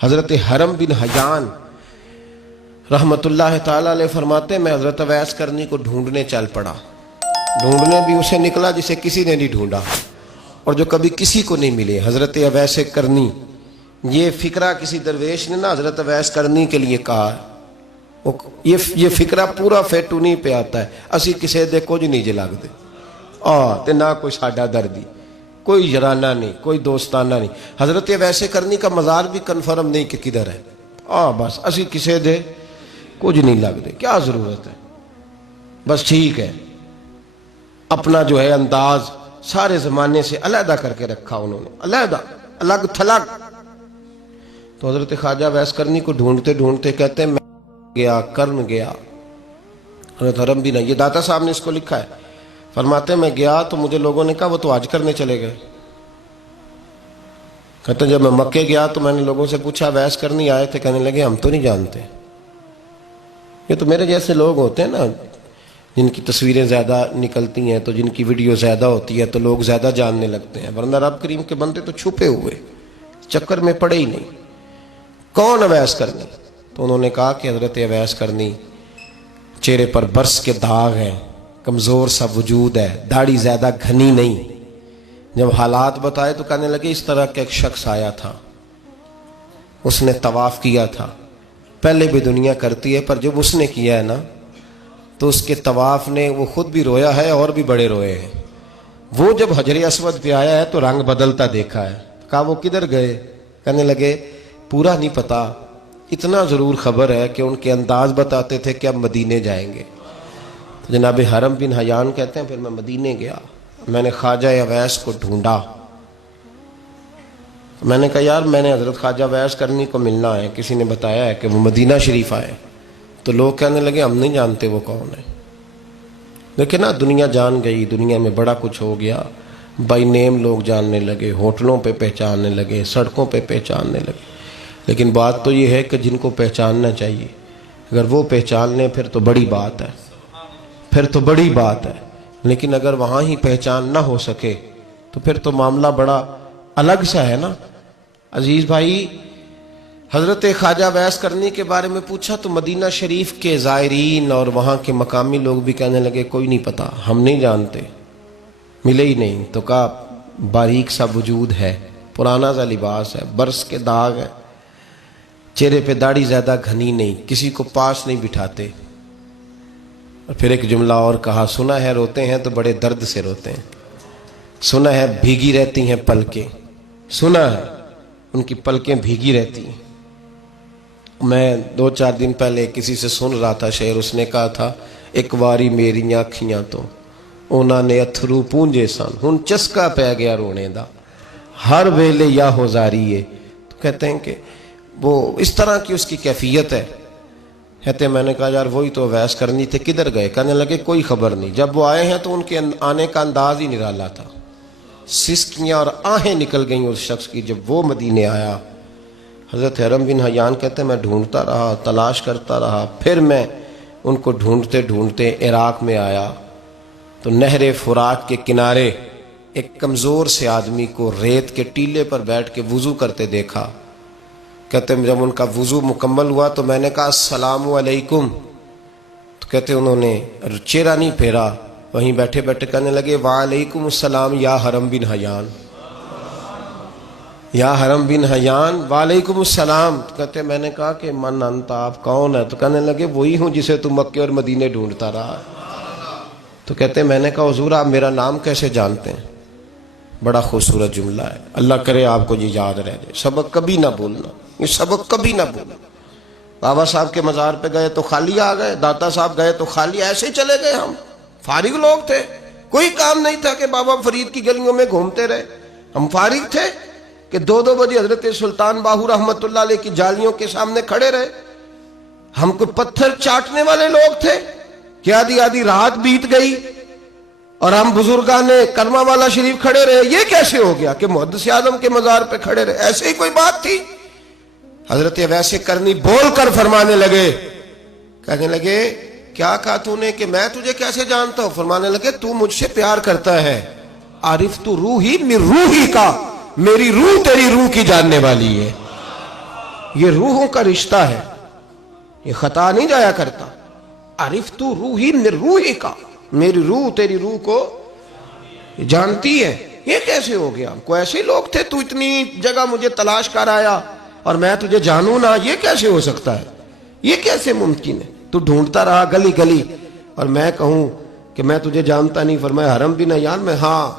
حضرت حرم بن حیان رحمت اللہ تعالی علیہ فرماتے ہیں میں حضرت اویس کرنی کو ڈھونڈنے چل پڑا. ڈھونڈنے بھی اسے نکلا جسے کسی نے نہیں ڈھونڈا اور جو کبھی کسی کو نہیں ملے. حضرت اویس کرنی، یہ فکرہ کسی درویش نے نا حضرت اویس کرنی کے لیے کہا. یہ فکرہ پورا فیٹونی پہ آتا ہے. اسی کسی دے کچھ نہیں جے لگ دے تے نہ کوئی ساڈا دردی، کوئی جرانہ نہیں، کوئی دوستانہ نہیں. حضرت اویس کرنی کا مزار بھی کنفرم نہیں کہ کدھر ہے. بس اسی کسی دے کچھ نہیں لگ دے. کیا ضرورت ہے؟ بس ٹھیک ہے، اپنا جو ہے انداز سارے زمانے سے علیحدہ کر کے رکھا انہوں نے، علیحدہ، الگ تھلگ. تو حضرت خواجہ اویس کرنی کو ڈھونڈتے ڈھونڈتے کہتے ہیں میں گیا، کرن گیا. حضرت حرم بھی نہیں، یہ داتا صاحب نے اس کو لکھا ہے. فرماتے ہیں میں گیا تو مجھے لوگوں نے کہا وہ تو حج کرنے چلے گئے. کہتے ہیں جب میں مکے گیا تو میں نے لوگوں سے پوچھا اویس کرنی آئے تھے؟ کہنے لگے ہم تو نہیں جانتے. یہ تو میرے جیسے لوگ ہوتے ہیں نا جن کی تصویریں زیادہ نکلتی ہیں تو جن کی ویڈیو زیادہ ہوتی ہے تو لوگ زیادہ جاننے لگتے ہیں، ورنہ رب کریم کے بندے تو چھپے ہوئے چکر میں پڑے ہی نہیں. کون اویس کرنی؟ تو انہوں نے کہا کہ حضرت اویس کرنی، چہرے پر برس کے داغ ہیں، کمزور سا وجود ہے، داڑھی زیادہ گھنی نہیں. جب حالات بتائے تو کہنے لگے اس طرح کا ایک شخص آیا تھا، اس نے طواف کیا تھا. پہلے بھی دنیا کرتی ہے پر جب اس نے کیا ہے نا تو اس کے طواف نے وہ خود بھی رویا ہے اور بھی بڑے روئے ہیں. وہ جب حجر اسود پہ آیا ہے تو رنگ بدلتا دیکھا ہے. کہا وہ کدھر گئے؟ کہنے لگے پورا نہیں پتا، اتنا ضرور خبر ہے کہ ان کے انداز بتاتے تھے کہ اب مدینے جائیں گے. جناب حرم بن حیان کہتے ہیں پھر میں مدینے گیا، میں نے خواجہ اویس کو ڈھونڈا. میں نے کہا یار میں نے حضرت خواجہ اویس کرنی کو ملنا ہے، کسی نے بتایا ہے کہ وہ مدینہ شریف آئے. تو لوگ کہنے لگے ہم نہیں جانتے وہ کون ہے. لیکن نا دنیا جان گئی، دنیا میں بڑا کچھ ہو گیا. بائی نیم لوگ جاننے لگے، ہوٹلوں پہ پہچاننے لگے، سڑکوں پہ پہچاننے لگے. لیکن بات تو یہ ہے کہ جن کو پہچاننا چاہیے اگر وہ پہچان لیں پھر تو بڑی بات ہے، پھر تو بڑی بات ہے. لیکن اگر وہاں ہی پہچان نہ ہو سکے تو پھر تو معاملہ بڑا الگ سا ہے نا. عزیز بھائی، حضرت خواجہ اویس کرنی کے بارے میں پوچھا تو مدینہ شریف کے زائرین اور وہاں کے مقامی لوگ بھی کہنے لگے کوئی نہیں پتا، ہم نہیں جانتے، ملے ہی نہیں. تو کہا باریک سا وجود ہے، پرانا سا لباس ہے، برس کے داغ ہے، چہرے پہ داڑھی زیادہ گھنی نہیں، کسی کو پاس نہیں بٹھاتے. اور پھر ایک جملہ اور کہا سنا ہے روتے ہیں تو بڑے درد سے روتے ہیں، سنا ہے بھیگی رہتی ہیں پلکیں، سنا ہے ان کی پلکیں بھیگی رہتی ہیں. میں 2-4 دن پہلے کسی سے سن رہا تھا شعر، اس نے کہا تھا ایک واری میری آنکھیاں تو انہوں نے اتھرو پونجے سن ہن چسکا پہ گیا رونے دا ہر ویلے یا ہو زاری ہے. تو کہتے ہیں کہ وہ اس طرح کی اس کی کیفیت ہے. کہتے ہیں میں نے کہا یار وہی تو اویس کرنی تھے، کدھر گئے؟ کہنے لگے کوئی خبر نہیں. جب وہ آئے ہیں تو ان کے آنے کا انداز ہی نرالا تھا، سسکیاں اور آہیں نکل گئیں اس شخص کی جب وہ مدینے آیا. حضرت حرم بن حیان کہتے ہیں میں ڈھونڈتا رہا، تلاش کرتا رہا. پھر میں ان کو ڈھونڈتے ڈھونڈتے عراق میں آیا تو نہر فرات کے کنارے ایک کمزور سے آدمی کو ریت کے ٹیلے پر بیٹھ کے وضو کرتے دیکھا. کہتے ہیں جب ان کا وضو مکمل ہوا تو میں نے کہا السلام علیکم. تو کہتے ہیں انہوں نے چہرہ نہیں پھیرا، وہیں بیٹھے بیٹھے کہنے لگے وعلیکم السلام یا حرم بن حیان، یا حرم بن حیان وعلیکم السلام. تو کہتے ہیں میں نے کہا کہ من انت، آپ کون ہے؟ تو کہنے لگے وہی ہوں جسے تم مکے اور مدینے ڈھونڈتا رہا. تو کہتے ہیں میں نے کہا حضور آپ میرا نام کیسے جانتے ہیں؟ بڑا خوبصورت جملہ ہے، اللہ کرے آپ کو یہ یاد رہ جائے. سبق کبھی نہ بھولنا، یہ سبق کبھی نہ بھولنا. بابا صاحب کے مزار پہ گئے تو خالی آ گئے، داتا صاحب گئے تو خالی ایسے ہی چلے گئے. ہم فارغ لوگ تھے، کوئی کام نہیں تھا کہ بابا فرید کی گلیوں میں گھومتے رہے. ہم فارغ تھے کہ 2 بجے حضرت سلطان باہو رحمت اللہ علیہ کی جالیوں کے سامنے کھڑے رہے. ہم کو پتھر چاٹنے والے لوگ تھے کہ آدھی رات بیت گئی اور ہم بزرگان کرما والا شریف کھڑے رہے. یہ کیسے ہو گیا کہ محدث اعظم کے مزار پہ کھڑے رہے؟ ایسے ہی کوئی بات تھی؟ حضرت اویس کرنی بول کر فرمانے لگے، کہنے لگے کیا کہا تو نے کہ میں تجھے کیسے جانتا ہوں؟ فرمانے لگے تو مجھ سے پیار کرتا ہے، عارف تو روحی من روحی کا، میری روح تیری روح کی جاننے والی ہے. یہ روحوں کا رشتہ ہے، یہ خطا نہیں جایا کرتا. عرفت روحی من روحی کا، میری روح تیری روح کو جانتی ہے. یہ کیسے ہو گیا؟ کوئی ایسے لوگ تھے تو اتنی جگہ مجھے تلاش کر آیا اور میں تجھے جانوں نہ؟ یہ کیسے ہو سکتا ہے؟ یہ کیسے ممکن ہے؟ تو ڈھونڈتا رہا گلی گلی اور میں کہوں کہ میں تجھے جانتا نہیں. فرمایا حرم بھی نہ جان میں؟ ہاں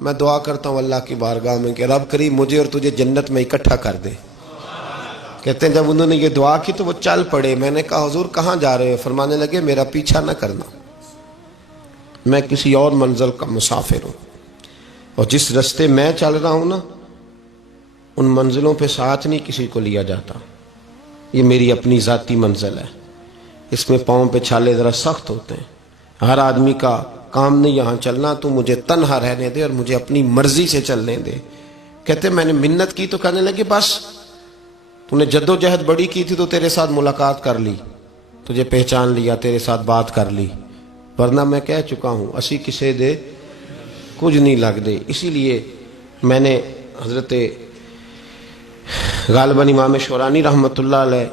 میں دعا کرتا ہوں اللہ کی بارگاہ میں کہ رب کریم مجھے اور تجھے جنت میں اکٹھا کر دے. کہتے ہیں جب انہوں نے یہ دعا کی تو وہ چل پڑے. میں نے کہا حضور کہاں جا رہے ہو؟ فرمانے لگے میرا پیچھا نہ کرنا، میں کسی اور منزل کا مسافر ہوں، اور جس رستے میں چل رہا ہوں نا ان منزلوں پہ ساتھ نہیں کسی کو لیا جاتا. یہ میری اپنی ذاتی منزل ہے، اس میں پاؤں پہ چھالے ذرا سخت ہوتے ہیں. ہر آدمی کا کام نہیں یہاں چلنا، تو مجھے تنہا رہنے دے اور مجھے اپنی مرضی سے چلنے دے. کہتے میں نے منت کی تو کہنے لگے بس تو نے جد و جہد بڑی کی تھی تو تیرے ساتھ ملاقات کر لی، تجھے پہچان لیا، تیرے ساتھ بات کر لی، ورنہ میں کہہ چکا ہوں اسی کسے دے کچھ نہیں لگ دے. اسی لیے میں نے حضرت غالباً امام شورانی رحمۃ اللہ علیہ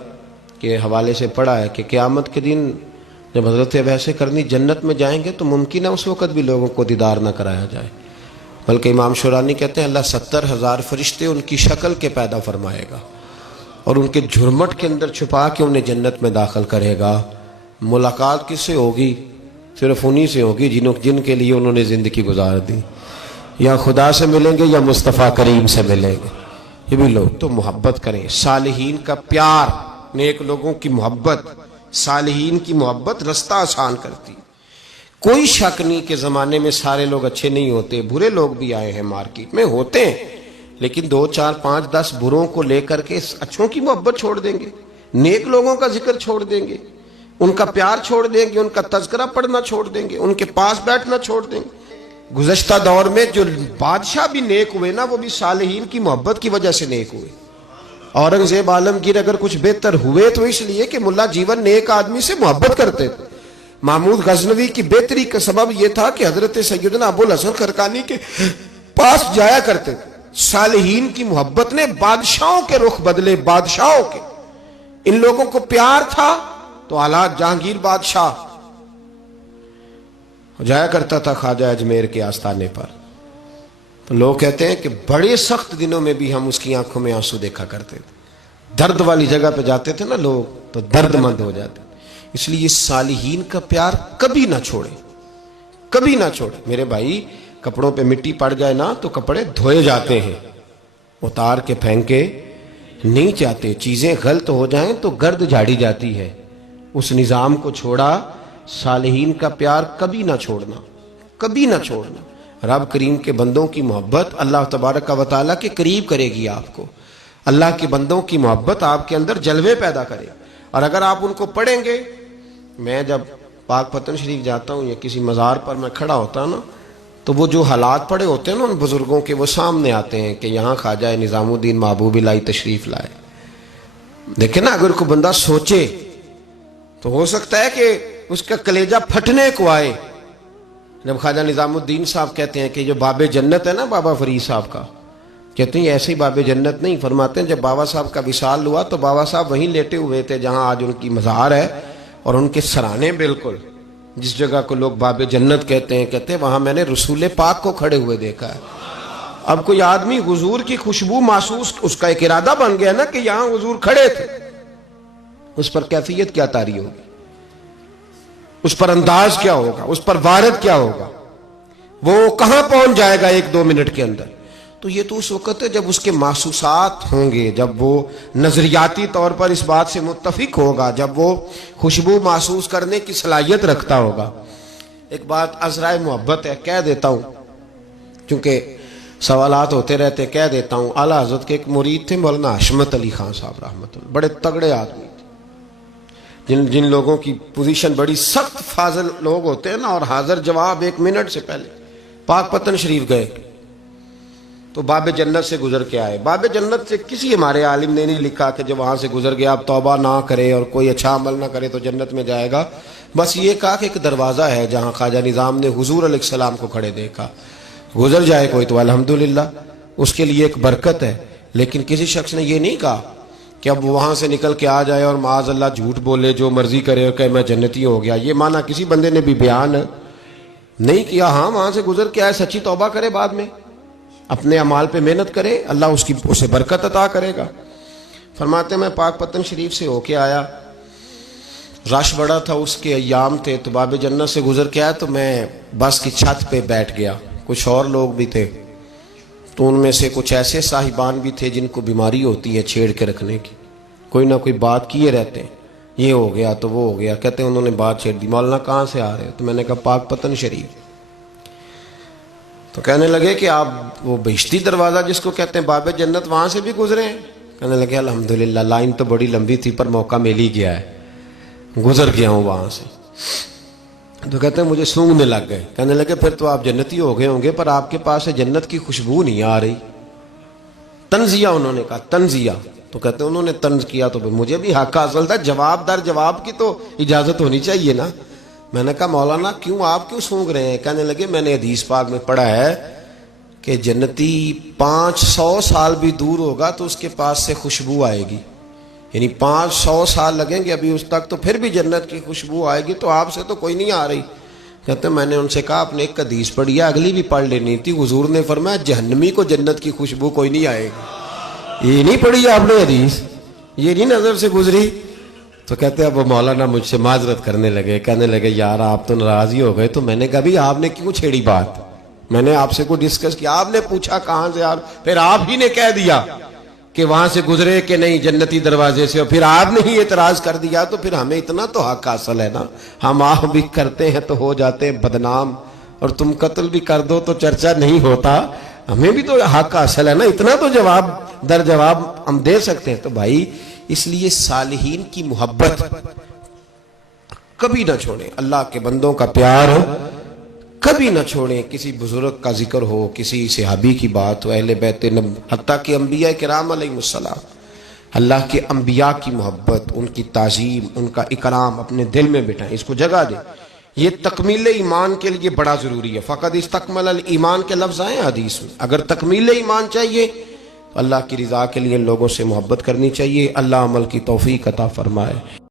کے حوالے سے پڑھا ہے کہ قیامت کے دن جب حضرت ویسے کرنی جنت میں جائیں گے تو ممکن ہے اس وقت بھی لوگوں کو دیدار نہ کرایا جائے، بلکہ امام شورانی کہتے ہیں اللہ 70,000 فرشتے ان کی شکل کے پیدا فرمائے گا اور ان کے جھرمٹ کے اندر چھپا کے انہیں جنت میں داخل کرے گا. ملاقات کس سے ہوگی؟ صرف انہی سے ہوگی جن کے لیے انہوں نے زندگی گزار دی. یا خدا سے ملیں گے یا مصطفیٰ کریم سے ملیں گے. یہ بھی لوگ تو محبت کریں. صالحین کا پیار، نیک لوگوں کی محبت، صالحین کی محبت رستہ آسان کرتی. کوئی شک نہیں کہ زمانے میں سارے لوگ اچھے نہیں ہوتے، برے لوگ بھی آئے ہیں مارکیٹ میں، ہوتے ہیں، لیکن 2 4 5 10 بروں کو لے کر کے اچھوں کی محبت چھوڑ دیں گے، نیک لوگوں کا ذکر چھوڑ دیں گے، ان کا پیار چھوڑ دیں گے، ان کا تذکرہ پڑھنا چھوڑ دیں گے، ان کے پاس بیٹھنا چھوڑ دیں گے. گزشتہ دور میں جو بادشاہ بھی نیک ہوئے نا وہ بھی صالحین کی محبت کی وجہ سے نیک ہوئے. اورنگزیب عالمگیر اگر کچھ بہتر ہوئے تو اس لیے کہ ملا جیون نیک آدمی سے محبت کرتے تھے. محمود غزنوی کی بہتری کا سبب یہ تھا کہ حضرت سیدنا ابوالحسن خرقانی کے پاس جایا کرتے تھے. صالحین کی محبت نے بادشاہوں کے رخ بدلے، بادشاہوں کے. ان لوگوں کو پیار تھا تو حالات جہانگیر بادشاہ جایا کرتا تھا خواجہ اجمیر کے آستانے پر، تو لوگ کہتے ہیں کہ بڑے سخت دنوں میں بھی ہم اس کی آنکھوں میں آنسو دیکھا کرتے تھے. درد والی جگہ پہ جاتے تھے نا لوگ تو درد مند ہو جاتے. اس لیے صالحین کا پیار کبھی نہ چھوڑے، کبھی نہ چھوڑے. میرے بھائی کپڑوں پہ مٹی پڑ جائے نا تو کپڑے دھوئے جاتے ہیں، اتار کے پھینکے نہیں چاہتے. چیزیں غلط ہو جائیں تو گرد جھاڑی جاتی ہے. اس نظام کو چھوڑا. صالحین کا پیار کبھی نہ چھوڑنا، کبھی نہ چھوڑنا. رب کریم کے بندوں کی محبت اللہ تبارک و تعالیٰ کے قریب کرے گی آپ کو. اللہ کے بندوں کی محبت آپ کے اندر جلوے پیدا کرے. اور اگر آپ ان کو پڑھیں گے، میں جب پاک پتن شریف جاتا ہوں یا کسی مزار پر میں کھڑا ہوتا ہوں نا تو وہ جو حالات پڑے ہوتے ہیں نا ان بزرگوں کے وہ سامنے آتے ہیں کہ یہاں خواجہ نظام الدین محبوب الہی تشریف لائے. دیکھیں نا اگر کوئی بندہ سوچے تو ہو سکتا ہے کہ اس کا کلیجہ پھٹنے کو آئے جب خواجہ نظام الدین صاحب کہتے ہیں کہ جو باب جنت ہے نا بابا فرید صاحب کا، کہتے ہیں ایسے ہی باب جنت نہیں. فرماتے ہیں جب بابا صاحب کا وصال ہوا تو بابا صاحب وہیں لیٹے ہوئے تھے جہاں آج ان کی مزار ہے، اور ان کے سرانے بالکل جس جگہ کو لوگ باب جنت کہتے ہیں وہاں میں نے رسول پاک کو کھڑے ہوئے دیکھا ہے. اب کوئی آدمی حضور کی خوشبو محسوس، اس کا ایک ارادہ بن گیا نا کہ یہاں حضور کھڑے تھے، اس پر کیفیت کیا طاری ہوگی، اس پر انداز کیا ہوگا، اس پر وارد کیا ہوگا، وہ کہاں پہنچ جائے گا 1-2 منٹ کے اندر. تو یہ تو اس وقت ہے جب اس کے محسوسات ہوں گے، جب وہ نظریاتی طور پر اس بات سے متفق ہوگا، جب وہ خوشبو محسوس کرنے کی صلاحیت رکھتا ہوگا. ایک بات عذرائے محبت ہے، کہہ دیتا ہوں چونکہ سوالات ہوتے رہتے، کہہ دیتا ہوں. اعلیٰ حضرت کے ایک مرید تھے مولانا حشمت علی خان صاحب رحمۃ اللہ، بڑے تگڑے آدمی تھے. جن لوگوں کی پوزیشن بڑی سخت فاضل لوگ ہوتے ہیں نا، اور حاضر جواب 1 منٹ سے پہلے. پاک پتن شریف گئے تو باب جنت سے گزر کے آئے. باب جنت سے کسی ہمارے عالم نے نہیں لکھا کہ جب وہاں سے گزر گیا اب توبہ نہ کرے اور کوئی اچھا عمل نہ کرے تو جنت میں جائے گا. بس یہ کہا کہ ایک دروازہ ہے جہاں خواجہ نظام نے حضور علیہ السلام کو کھڑے دیکھا. گزر جائے کوئی تو الحمدللہ اس کے لیے ایک برکت ہے. لیکن کسی شخص نے یہ نہیں کہا کہ اب وہاں سے نکل کے آ جائے اور معاذ اللہ جھوٹ بولے، جو مرضی کرے اور کہ میں جنتی ہو گیا، یہ معنی کسی بندے نے بھی بیان نہیں کیا۔ ہاں وہاں سے گزر کے آئے، سچی توبہ کرے، بعد میں اپنے اعمال پہ محنت کرے، اللہ اسے برکت عطا کرے گا۔ فرماتے ہیں میں پاک پتن شریف سے ہو کے آیا، رش بڑا تھا، اس کے ایام تھے، تو باب جنت سے گزر کے آیا تو میں بس کی چھت پہ بیٹھ گیا۔ کچھ اور لوگ بھی تھے، تو ان میں سے کچھ ایسے صاحبان بھی تھے جن کو بیماری ہوتی ہے چھیڑ کے رکھنے کی، کوئی نہ کوئی بات کیے رہتے ہیں، یہ ہو گیا تو وہ ہو گیا، کہتے ہیں انہوں نے بات چھیڑ دی، مولانا کہاں سے آ رہے ہو؟ تو میں نے کہا پاک پتن شریف۔ تو کہنے لگے کہ آپ وہ بہشتی دروازہ جس کو کہتے ہیں باب جنت، وہاں سے بھی گزرے ہیں؟ کہنے لگے الحمدللہ، لائن تو بڑی لمبی تھی پر موقع مل ہی گیا ہے، گزر گیا ہوں وہاں سے۔ تو کہتے ہیں مجھے سونگنے لگ گئے۔ کہنے لگے پھر تو آپ جنتی ہو گئے ہوں گے، پر آپ کے پاس سے جنت کی خوشبو نہیں آ رہی۔ تنزیہ، انہوں نے کہا تنزیہ۔ تو کہتے ہیں انہوں نے طنز کیا تو مجھے بھی حق حاصل تھا، جواب در جواب کی تو اجازت ہونی چاہیے نا۔ میں نے کہا مولانا کیوں، آپ کیوں سونگ رہے ہیں؟ کہنے لگے میں نے حدیث پاک میں پڑھا ہے کہ جنتی 500 سال بھی دور ہوگا تو اس کے پاس سے خوشبو آئے گی، یعنی 500 سال لگیں گے ابھی اس تک، تو پھر بھی جنت کی خوشبو آئے گی، تو آپ سے تو کوئی نہیں آ رہی۔ کہتے ہیں میں نے ان سے کہا آپ نے ایک حدیث پڑھی ہے، اگلی بھی پڑھ لینی تھی، حضور نے فرمایا جہنمی کو جنت کی خوشبو کوئی نہیں آئے گی۔ یہ نہیں پڑھی آپ نے حدیث، یہ نہیں نظر سے گزری؟ تو کہتے ہیں اب وہ مولانا مجھ سے معذرت کرنے لگے، کہنے لگے یار آپ تو ناراض ہی ہو گئے۔ تو میں نے کہا بھی آپ نے کیوں چھیڑی بات؟ میں نے آپ سے کوئی ڈسکس کیا؟ آپ نے پوچھا کہاں سے، پھر آپ ہی نے کہہ دیا کہ وہاں سے گزرے کہ نہیں جنتی دروازے سے، اور پھر آپ نے ہی اعتراض کر دیا، تو پھر ہمیں اتنا تو حق حاصل ہے نا۔ ہم آپ بھی کرتے ہیں تو ہو جاتے ہیں بدنام، اور تم قتل بھی کر دو تو چرچا نہیں ہوتا، ہمیں بھی تو حق حاصل ہے نا، اتنا تو جواب در جواب ہم دے سکتے ہیں۔ تو بھائی اس لیے صالحین کی محبت کبھی نہ چھوڑیں، اللہ کے بندوں کا پیار کبھی نہ چھوڑیں، کسی بزرگ کا ذکر ہو، کسی صحابی کی بات ہو، اہل بیت حتیٰ کہ انبیاء کرام علیہ السلام، اللہ کے انبیاء کی محبت، ان کی تعظیم، ان کا اکرام اپنے دل میں بٹھائیں، اس کو جگہ دیں۔ یہ تکمیل ایمان کے لیے بڑا ضروری ہے۔ فقط استکمل الایمان کے لفظ آئے حدیث میں، اگر تکمیل ایمان چاہیے تو اللہ کی رضا کے لیے لوگوں سے محبت کرنی چاہیے۔ اللہ عمل کی توفیق عطا فرمائے۔